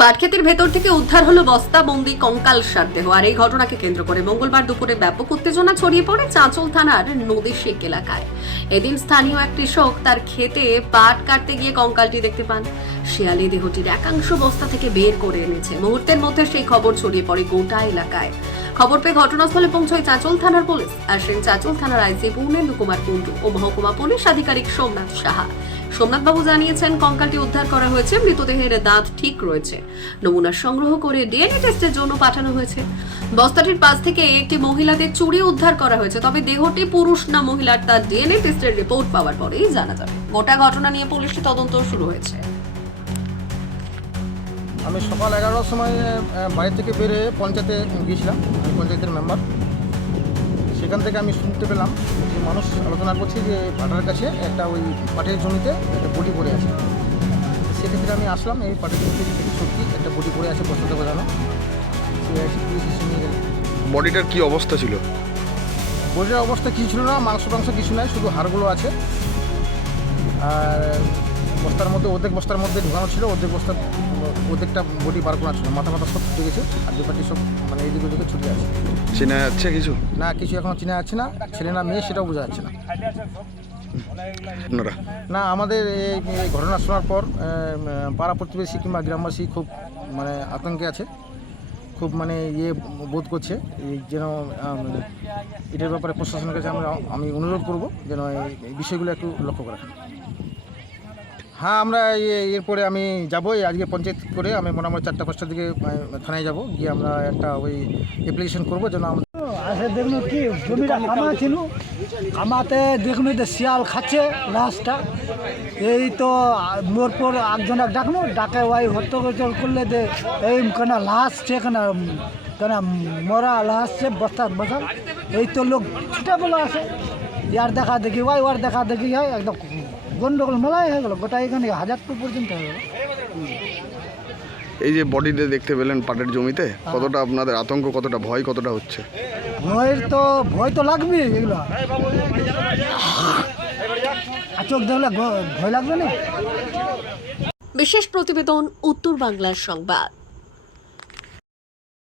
পাটক্ষেতের ভেতর থেকে উদ্ধার হলো বস্তাবন্দি কঙ্কালসার দেহ। আর এই ঘটনাকে কেন্দ্র করে মঙ্গলবার দুপুরে ব্যাপক উত্তেজনা ছড়িয়ে পড়ে চাঁচল থানার নদীশেক এলাকায়। এদিন স্থানীয় এক কৃষক তার ক্ষেতে পাট কাটতে গিয়ে কঙ্কালটি দেখতে পান। শিয়ালি দেহটির একাংশ বস্তা থেকে বের করে এনেছে। মুহূর্তের মধ্যে সেই খবর ছড়িয়ে পড়ে গোটা এলাকায়। খবর পেয়ে ঘটনাস্থলে পৌঁছয় চাঁচল থানার পুলিশ। আসেন চাঁচল থানার আইসি পূর্ণেন্দু কুমার কুণ্ডু ও মহকুমা পুলিশ আধিকারিক সোমনাথ সাহা। সোমনাথ বাবু জানিয়েছেন, কঙ্কালটি উদ্ধার করা হয়েছে, মৃতদেহের দাঁত ঠিক রয়েছে, নমুনা সংগ্রহ করে ডিএনএ টেস্টের জন্য পাঠানো হয়েছে। বস্তাটির পাশ থেকে একটি মহিলাদের চুড়ি উদ্ধার করা হয়েছে, তবে দেহটি পুরুষ না মহিলার তার ডিএনএ টেস্টের রিপোর্ট পাওয়ার পরেই জানা যাবে। গোটা ঘটনা নিয়ে পুলিশি তদন্ত শুরু হয়েছে। আমি সকাল 11টার সময় বাড়ি থেকে বেরিয়ে পঞ্চায়েতে গিয়েছিলাম, আমি পঞ্চায়েতের মেম্বার। সেখান থেকে আমি শুনতে পেলাম যে মানুষ আলোচনা করছে যে পাটার কাছে একটা ওই পাটের জমিতে একটা বডি পড়ে আছে। সেক্ষেত্রে আমি আসলাম, এই পাটের জমিতে দেখি সত্যি একটা বডি পড়ে আছে, বস্তাতে বোঝানো। পুলিশ এসে নিয়ে গেল। বডিটার কি অবস্থা ছিল? বডির অবস্থা কিছু ছিল না, মাংস কিছু নাই, শুধু হাড়গুলো আছে। আর বস্তার মধ্যে বস্তার মধ্যে ঢোকানো ছিল, অর্ধেকটা বডি বার করা ছিল, মাথা সব ছুটে গেছে, আর দুপাটি সব মানে এইদিকে ওদিকে ছুটে আছে। চেনা যাচ্ছে কিছু? না, কিছু এখনো চেনা যাচ্ছে না, ছেলে না মেয়ে সেটাও বোঝা যাচ্ছে না। না, আমাদের এই ঘটনা শোনার পর পাড়া প্রতিবেশী কিংবা গ্রামবাসী খুব মানে আতঙ্কে আছে, খুব মানে বোধ করছে। যেন এটার ব্যাপারে প্রশাসনের কাছে আমি অনুরোধ করব যেন এই বিষয়গুলো একটু লক্ষ্য করা। হ্যাঁ, আমরা এরপরে আমি যাবো, আজকে পঞ্চায়েত করে আমি মোটামুটি 4টা-5টার দিকে থানায় যাব, গিয়ে আমরা একটা ওই অ্যাপ্লিকেশন করবো যেন আমরা দেখুন কি জমিটা কামা ছিল, কামাতে দেখুন যে শিয়াল খাচ্ছে লাশটা। এই তো মোর পর একজনে ডাকলো, ডাকে ওই হট্টগোল করলে যে এই কেন লাশ সে কেন মরা লাশ সে বস্তা বসাল। এই তো লোক ছুটে বলে আসে, ইয়ার দেখা দেখি ওর দেখা দেখি হয়, একদম গন্ডগোল মেলাই হয়ে গেল, গোটা এখানে 1000 পর্যন্ত হয়ে গেল। এই যে বডিতে দেখতে পেলেন পাটের জমিতে, কতটা আপনাদের আতঙ্ক, কতটা ভয়, কতটা হচ্ছে? ভয় তো লাগবে, এগুলো চোখ দেখলে ভয় লাগবে না। বিশেষ প্রতিবেদন, উত্তর বাংলার সংবাদ।